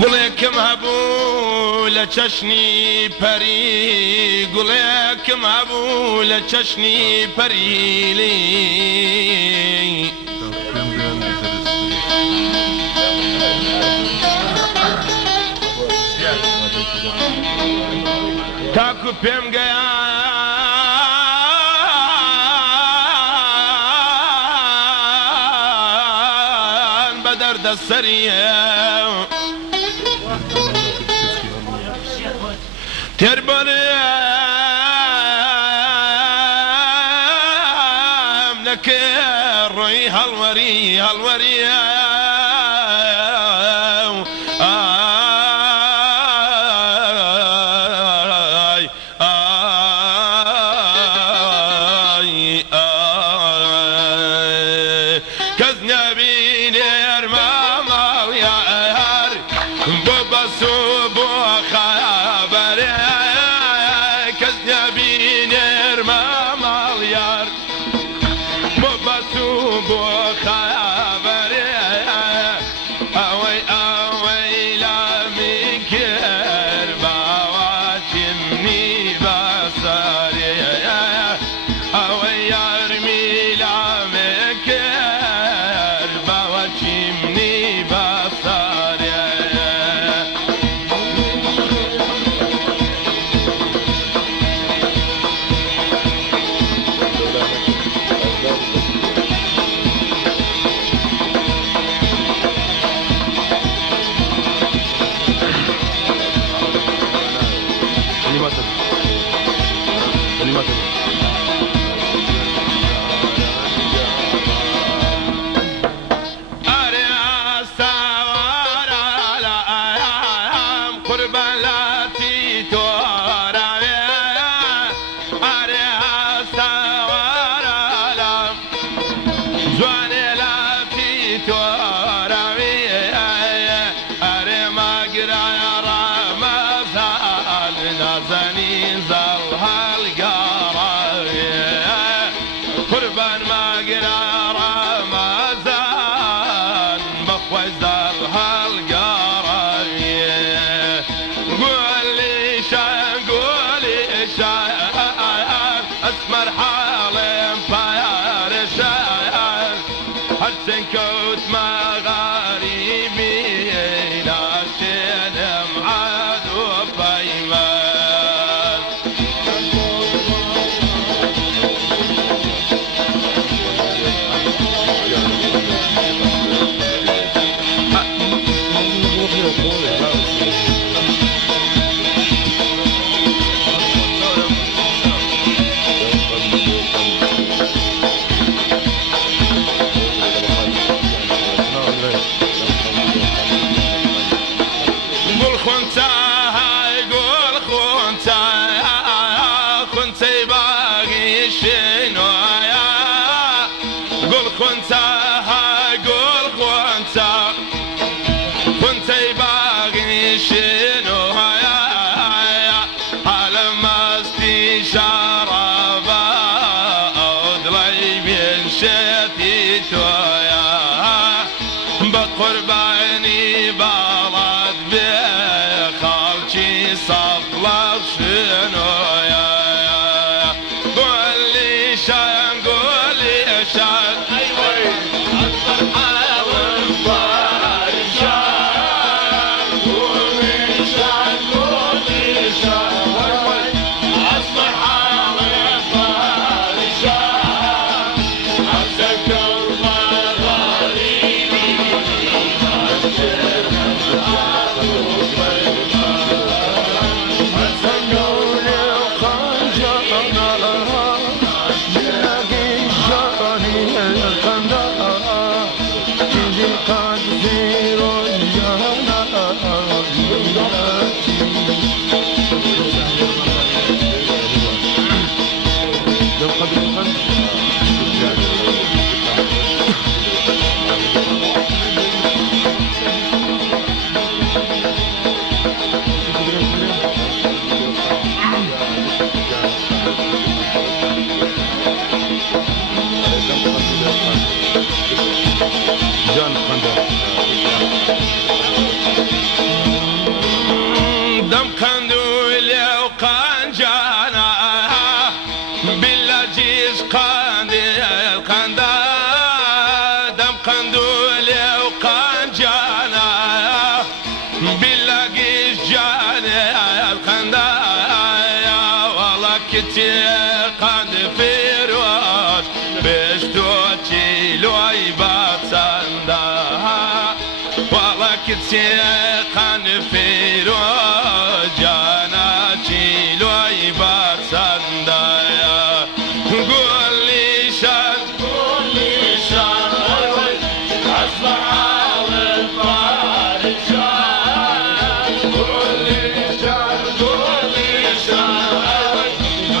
گوڵێکم هەبوو لە چەشنی پەری گوڵێکم هەبوو لە چەشنی پەریلی تاکو پێم گەیان بە دەردەسەریە تێربەرم لەکێ ڕۆی هەڵوەری هەڵوەریە کەس نەبینێ ئەرمە ماڵیار بۆ بەسوو بۆ خەبەرێ کەس نەبینێ ئەرمە ماڵیار بۆ بەسوو بۆ خەبەرێ ئەوەی ئەوەی لامی کرد باوەچیمنی بەسەرێ ئەوەی یارمی لامی کرد باوەچیمنی بەسەرێ قربان ما قرار رمضان بخوزر هالقراية قولي شان اسمر حالي مطير شان حسن كوت مغاربي لاشين معاد وبيمان كنتي باغي شنو يا على مستي شرابا أودلي بين شتي تويا بقرباني بلد بخالتي صفلة شنو يا قولي شان قولي شان جان خنده دم قندولی و قنجانا بالعزیز قنده دم قندولی و قنجانا بالعزیز جان القنده والله كتير قند فيروز بشتوتي لوي باتسنده والله كتير قند فيروز جاناتي لوي باتسنده قول لي شان اصبح على الفارشان قول لي شان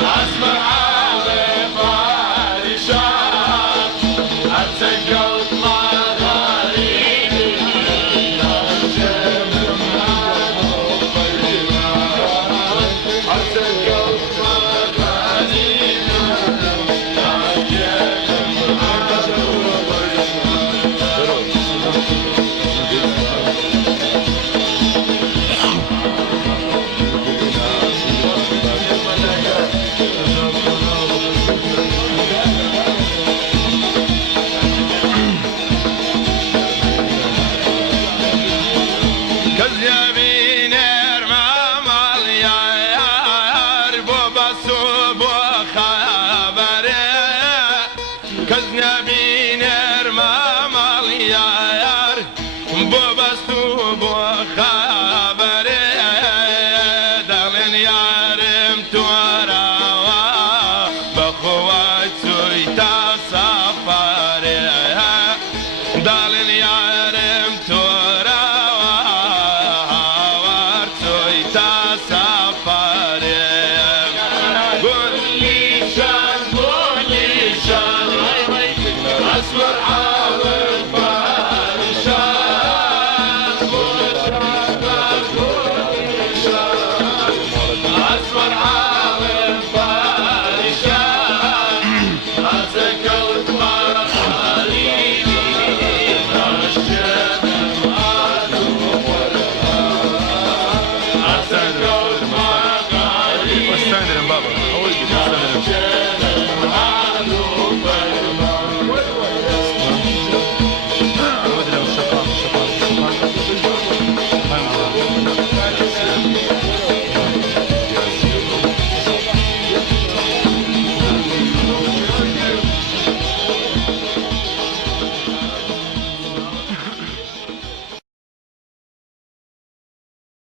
اصبح على الفارشان اتسجلت مغاريبي كذنبين ارمى ماليار بوبستو بخبر دلن يارم تورا بخوات سويتا سفر دلن يارم تورا سويتا سفر قل لي شان أصبر